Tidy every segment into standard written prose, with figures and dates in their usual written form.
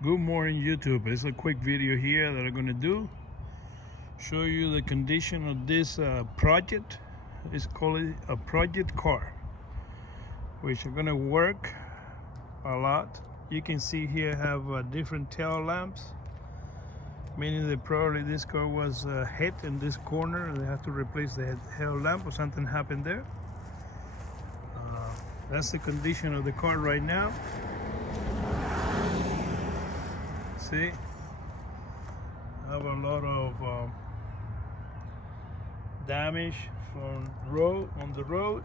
Good morning, YouTube. It's a quick video here that I'm gonna do. Show you the condition of this project. It's called a project car, which are gonna work a lot. You can see here have different tail lamps, meaning that probably this car was hit in this corner and they have to replace the tail lamp or something happened there. That's the condition of the car right now. See, I have a lot of damage from on the road.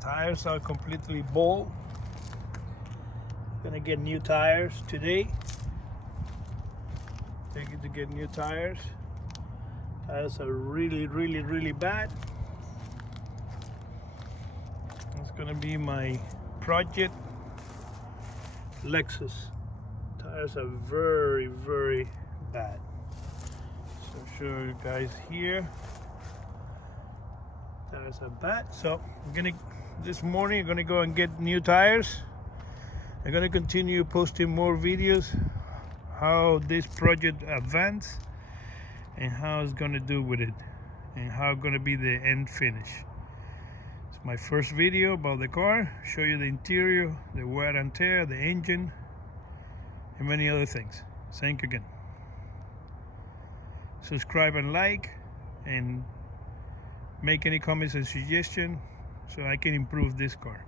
Tires are completely bald. Gonna get new tires today. Take it to get new tires. Tires are really bad. It's gonna be my project Lexus. Tires are very bad. So I'll show you guys here. Tires are bad. So this morning I'm gonna go and get new tires. I'm gonna continue posting more videos how this project advance and how it's gonna do with it and how it's gonna be the end finish. It's my first video about the car. Show you the interior, the wear and tear, the engine, and many other things. Thank you again. Subscribe and like, and make any comments and suggestions so I can improve this car.